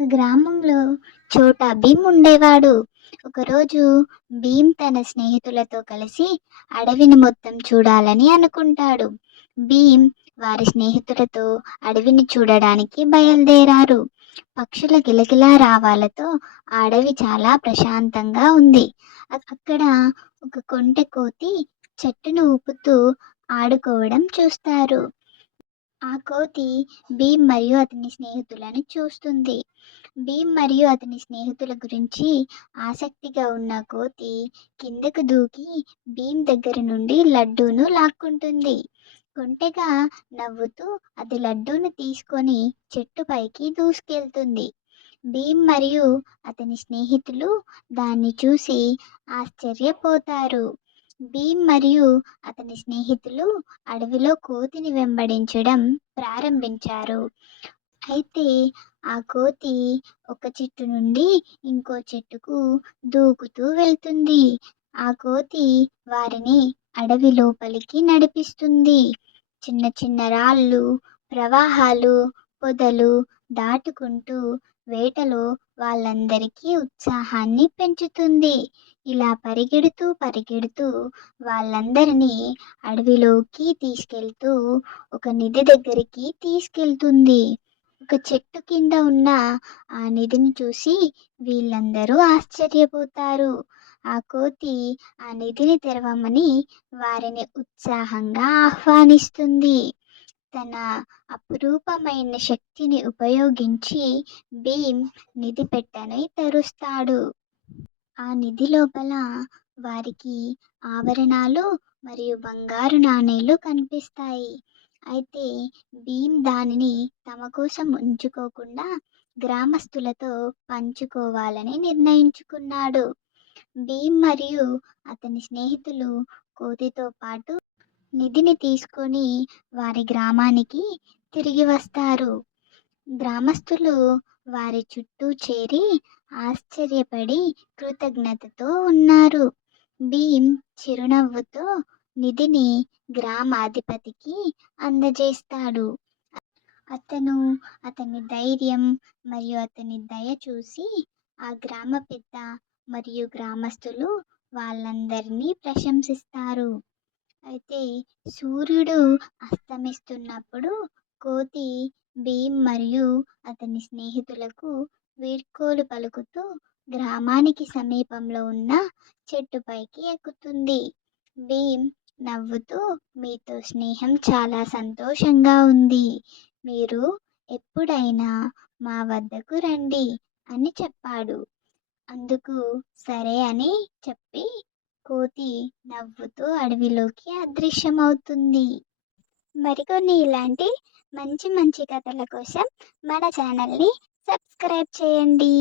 ఒక గ్రామంలో చోటా భీమ్ ఉండేవాడు. ఒకరోజు భీమ్ తన స్నేహితులతో కలిసి అడవిని మొత్తం చూడాలని అనుకుంటాడు. భీమ్ వారి స్నేహితులతో అడవిని చూడడానికి బయలుదేరారు. పక్షుల కిలకిలా రావాలతో ఆ అడవి చాలా ప్రశాంతంగా ఉంది. అక్కడ ఒక కొంటె కోతి చెట్టును ఊపుతూ ఆడుకోవడం చూస్తారు. ఆ కోతి భీమ్ మరియు అతని స్నేహితులను చూస్తుంది. భీమ్ మరియు అతని స్నేహితుల గురించి ఆసక్తిగా ఉన్న కోతి కిందకు దూకి భీమ్ దగ్గర నుండి లడ్డూను లాక్కుంటుంది. కొంటెగా నవ్వుతూ అది లడ్డూను తీసుకొని చెట్టుపైకి దూసుకెళ్తుంది. భీమ్ మరియు అతని స్నేహితులు దాన్ని చూసి ఆశ్చర్యపోతారు. భీమ్ మరియు అతని స్నేహితులు అడవిలో కోతిని వెంబడించడం ప్రారంభించారు. అయితే ఆ కోతి ఒక చెట్టు నుండి ఇంకో చెట్టుకు దూకుతూ వెళ్తుంది. ఆ కోతి వారిని అడవి లోపలికి నడిపిస్తుంది. చిన్న చిన్న రాళ్ళు, ప్రవాహాలు, పొదలు దాటుకుంటూ వేటలో వాళ్ళందరికీ ఉత్సాహాన్ని పెంచుతుంది. ఇలా పరిగెడుతూ పరిగెడుతూ వాళ్ళందరినీ అడవిలోకి తీసుకెళ్తూ ఒక నిధి దగ్గరికి తీసుకెళ్తుంది. ఒక చెట్టు కింద ఉన్న ఆ నిధిని చూసి వీళ్ళందరూ ఆశ్చర్యపోతారు. ఆ కోతి ఆ నిధిని తెరవమని వారిని ఉత్సాహంగా ఆహ్వానిస్తుంది. తన అపురూపమైన శక్తిని ఉపయోగించి భీమ్ నిధి పెట్టెని తెరుస్తాడు. ఆ నిధి లోపల వారికి ఆభరణాలు మరియు బంగారు నాణేలు కనిపిస్తాయి. అయితే భీమ్ దానిని తమ కోసం ఉంచుకోకుండా గ్రామస్తులతో పంచుకోవాలని నిర్ణయించుకున్నాడు. భీమ్ మరియు అతని స్నేహితులు కోతితో పాటు నిధిని తీసుకొని వారి గ్రామానికి తిరిగి వస్తారు. గ్రామస్తులు వారి చుట్టూ చేరి ఆశ్చర్యపడి కృతజ్ఞతతో ఉన్నారు. భీమ్ చిరునవ్వుతో నిధిని గ్రామాధిపతికి అందజేస్తాడు. అతను అతని ధైర్యం మరియు అతని దయ చూసి ఆ గ్రామ పెద్ద మరియు గ్రామస్తులు వాళ్ళందరినీ ప్రశంసిస్తారు. అయితే సూర్యుడు అస్తమిస్తున్నప్పుడు కోతి భీమ్ మరియు అతని స్నేహితులకు వీడ్కోలు పలుకుతూ గ్రామానికి సమీపంలో ఉన్న చెట్టుపైకి ఎక్కుతుంది. భీమ్ నవ్వుతూ మీతో స్నేహం చాలా సంతోషంగా ఉంది. మీరు ఎప్పుడైనా మా వద్దకు రండి అని చెప్పాడు. అందుకు సరే అని చెప్పి కోతి నవ్వుతూ అడవిలోకి అదృశ్యమవుతుంది. మరికొన్ని ఇలాంటి మంచి మంచి కథల కోసం మన ఛానల్ని సబ్స్క్రైబ్ చేయండి.